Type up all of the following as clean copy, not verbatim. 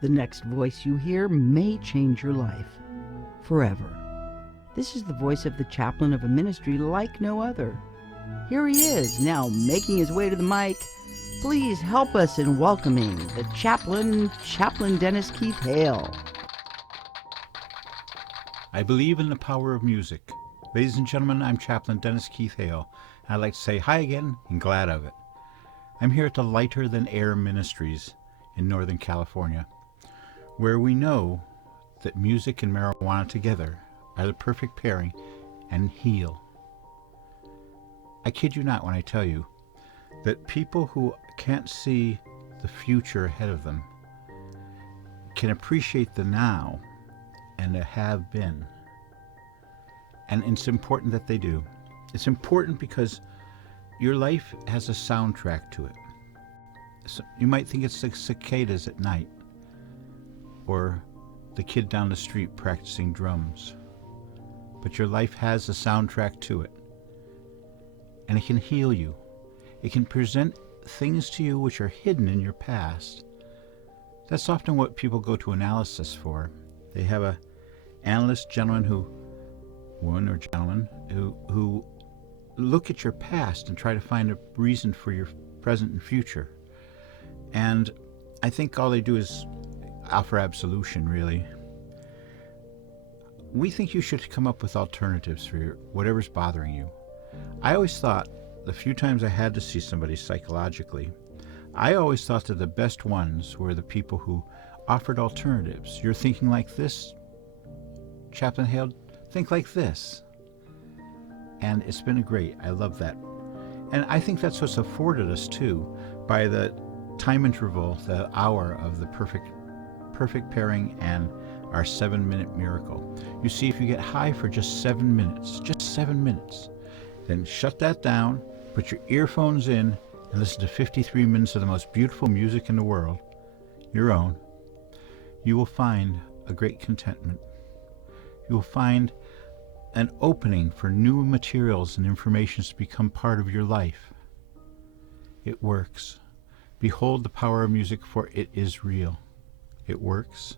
The next voice you hear may change your life forever. This is the voice of the chaplain of a ministry like no other. Here he is, now making his way to the mic. Please help us in welcoming the chaplain, Chaplain Dennis Keith Hale. I believe in the power of music. Ladies and gentlemen, I'm Chaplain Dennis Keith Hale. I'd like to say hi again and glad of it. I'm here at the Lighter Than Air Ministries in Northern California, where we know that music and marijuana together are the perfect pairing and heal. I kid you not when I tell you that people who can't see the future ahead of them can appreciate the now and the have been. And it's important that they do. It's important because your life has a soundtrack to it. So you might think it's the cicadas at night, or the kid down the street practicing drums. But your life has a soundtrack to it. And it can heal you. It can present things to you which are hidden in your past. That's often what people go to analysis for. They have a analyst woman or gentleman, who look at your past and try to find a reason for your present and future. And I think all they do is offer absolution, really. We think you should come up with alternatives for whatever's bothering you. I always thought, the few times I had to see somebody psychologically, I always thought that the best ones were the people who offered alternatives. You're thinking like this, Chaplain Hale, think like this. And it's been great. I love that. And I think that's what's afforded us too, by the time interval, the hour of the perfect pairing and our 7-minute miracle. You see, if you get high for just 7 minutes, then shut that down, put your earphones in, and listen to 53 minutes of the most beautiful music in the world, your own. You will find a great contentment. You will find an opening for new materials and information to become part of your life. It works. Behold the power of music, for it is real. It works.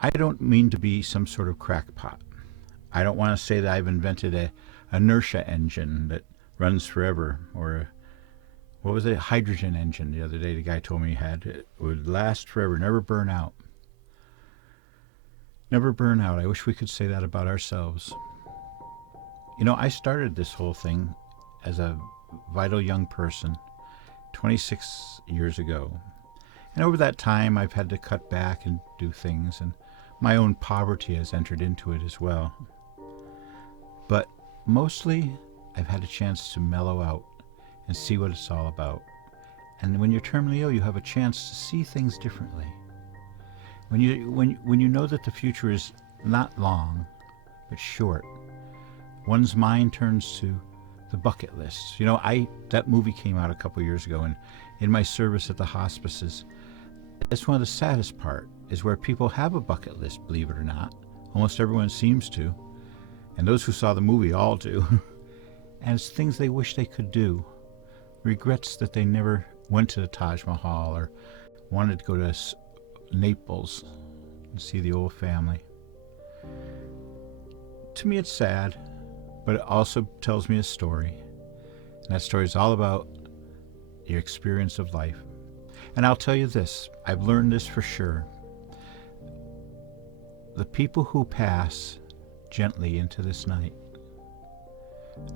I don't mean to be some sort of crackpot. I don't want to say that I've invented a inertia engine that runs forever, or a hydrogen engine the other day the guy told me he had. It would last forever, never burn out. Never burn out. I wish we could say that about ourselves. You know, I started this whole thing as a vital young person 26 years ago. And over that time, I've had to cut back and do things, and my own poverty has entered into it as well. But mostly, I've had a chance to mellow out and see what it's all about. And when you're terminally ill, you have a chance to see things differently. When you know that the future is not long, but short, one's mind turns to the bucket list. You know, that movie came out a couple years ago, and in my service at the hospices, that's one of the saddest part, is where people have a bucket list, believe it or not. Almost everyone seems to. And those who saw the movie all do. And it's things they wish they could do. Regrets that they never went to the Taj Mahal or wanted to go to Naples and see the old family. To me, it's sad, but it also tells me a story. And that story is all about your experience of life. And I'll tell you this, I've learned this for sure. The people who pass gently into this night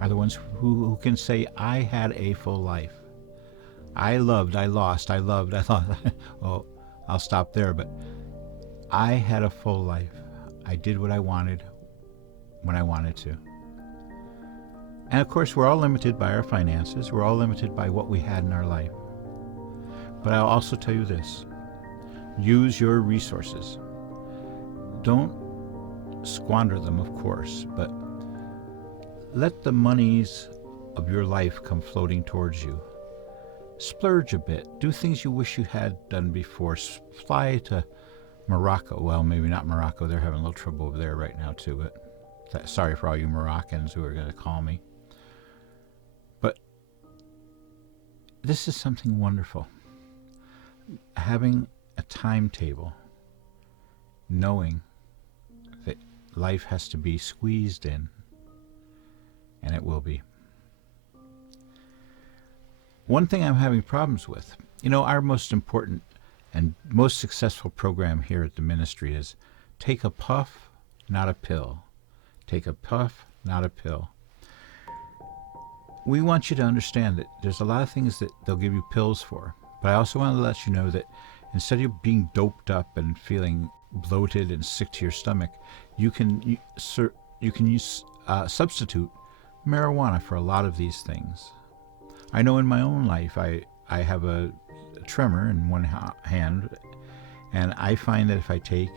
are the ones who can say, I had a full life. I loved, I lost, I loved, I thought, oh, I'll stop there, but I had a full life. I did what I wanted when I wanted to. And of course, we're all limited by our finances. We're all limited by what we had in our life. But I'll also tell you this, use your resources. Don't squander them, of course, but let the monies of your life come floating towards you. Splurge a bit. Do things you wish you had done before. Fly to Morocco. Well, maybe not Morocco. They're having a little trouble over there right now, too. But sorry for all you Moroccans who are going to call me. But this is something wonderful. Having a timetable, knowing that life has to be squeezed in, and it will be. One thing I'm having problems with, our most important and most successful program here at the ministry is take a puff, not a pill. Take a puff, not a pill. We want you to understand that there's a lot of things that they'll give you pills for, but I also want to let you know that instead of being doped up and feeling bloated and sick to your stomach, you can substitute marijuana for a lot of these things. I know in my own life I have a tremor in one hand, and I find that if I take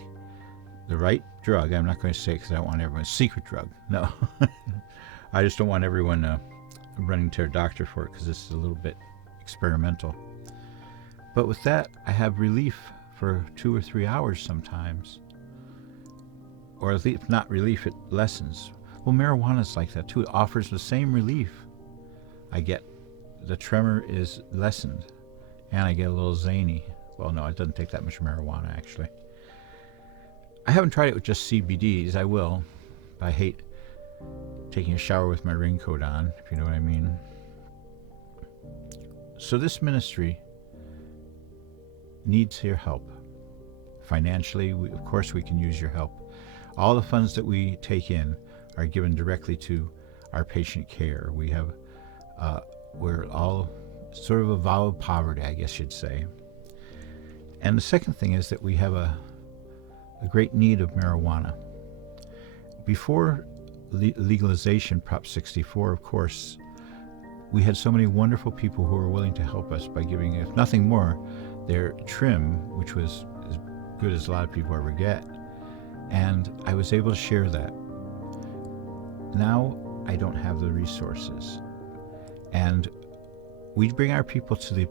the right drug, I'm not going to say it because I don't want everyone's secret drug. No, I just don't want everyone running to their doctor for it because this is a little bit experimental. But with that, I have relief for 2 or 3 hours sometimes. Or if not relief, it lessens. Well, marijuana is like that too. It offers the same relief. I get the tremor is lessened, and I get a little zany. Well, no, it doesn't take that much marijuana, actually. I haven't tried it with just CBDs. I will. But I hate taking a shower with my raincoat on, if you know what I mean. So this ministry needs your help. Financially, of course, we can use your help. All the funds that we take in are given directly to our patient care. We have, we're all sort of a vow of poverty, I guess you'd say. And the second thing is that we have a great need of marijuana. Before legalization, Prop 64, of course, we had so many wonderful people who were willing to help us by giving, if nothing more, their trim, which was as good as a lot of people ever get. And I was able to share that. Now I don't have the resources. And we bring our people to the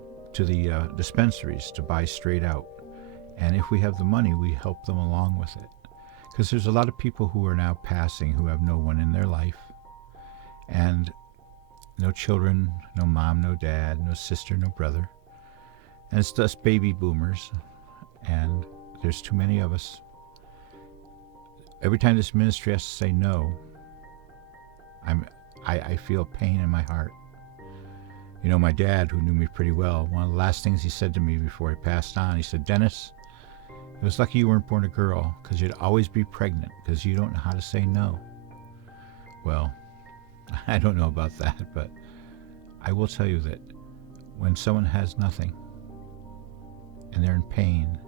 dispensaries to buy straight out. And if we have the money, we help them along with it. Because there's a lot of people who are now passing who have no one in their life. And no children, no mom, no dad, no sister, no brother. And it's just baby boomers. And there's too many of us. Every time this ministry has to say no, I feel pain in my heart. My dad, who knew me pretty well, one of the last things he said to me before he passed on, he said, "Dennis, it was lucky you weren't born a girl, because you'd always be pregnant, because you don't know how to say no." Well, I don't know about that, but I will tell you that when someone has nothing, and they're in pain,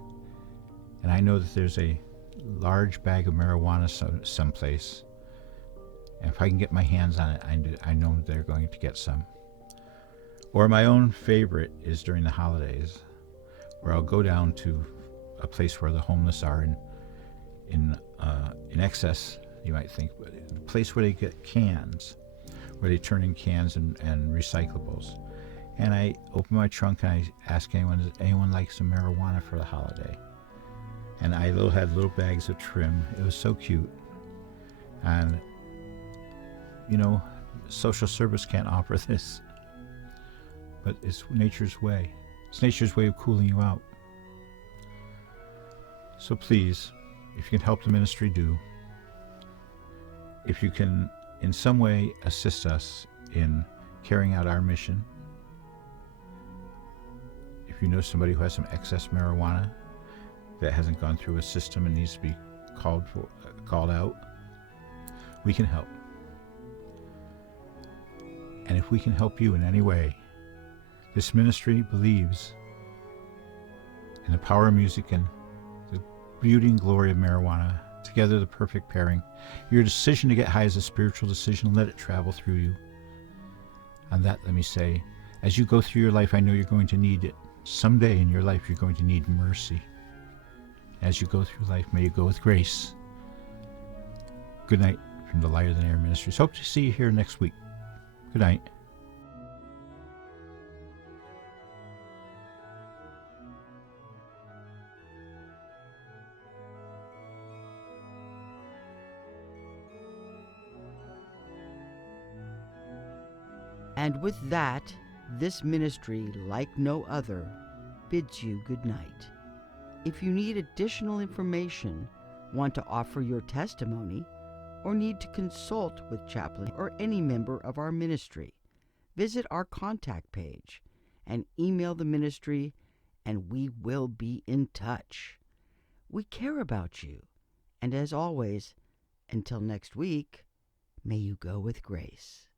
and I know that there's a large bag of marijuana someplace, and if I can get my hands on it, I know they're going to get some. Or my own favorite is during the holidays, where I'll go down to a place where the homeless are in excess, you might think, but a place where they get cans, where they turn in cans and recyclables. And I open my trunk and I ask anyone, does anyone like some marijuana for the holiday? And I had little bags of trim. It was so cute. And, social service can't offer this. But it's nature's way. It's nature's way of cooling you out. So please, if you can help the ministry, do. If you can in some way assist us in carrying out our mission. If you know somebody who has some excess marijuana that hasn't gone through a system and needs to be called out, we can help. And if we can help you in any way, this ministry believes in the power of music and the beauty and glory of marijuana, together the perfect pairing. Your decision to get high is a spiritual decision. Let it travel through you. And that, let me say, as you go through your life, I know you're going to need it. Someday in your life, you're going to need mercy. As you go through life, may you go with grace. Good night from the Lighter Than Air Ministries. Hope to see you here next week. Good night. And with that, this ministry, like no other, bids you good night. If you need additional information, want to offer your testimony, or need to consult with Chaplain or any member of our ministry, visit our contact page and email the ministry, and we will be in touch. We care about you, and as always, until next week, may you go with grace.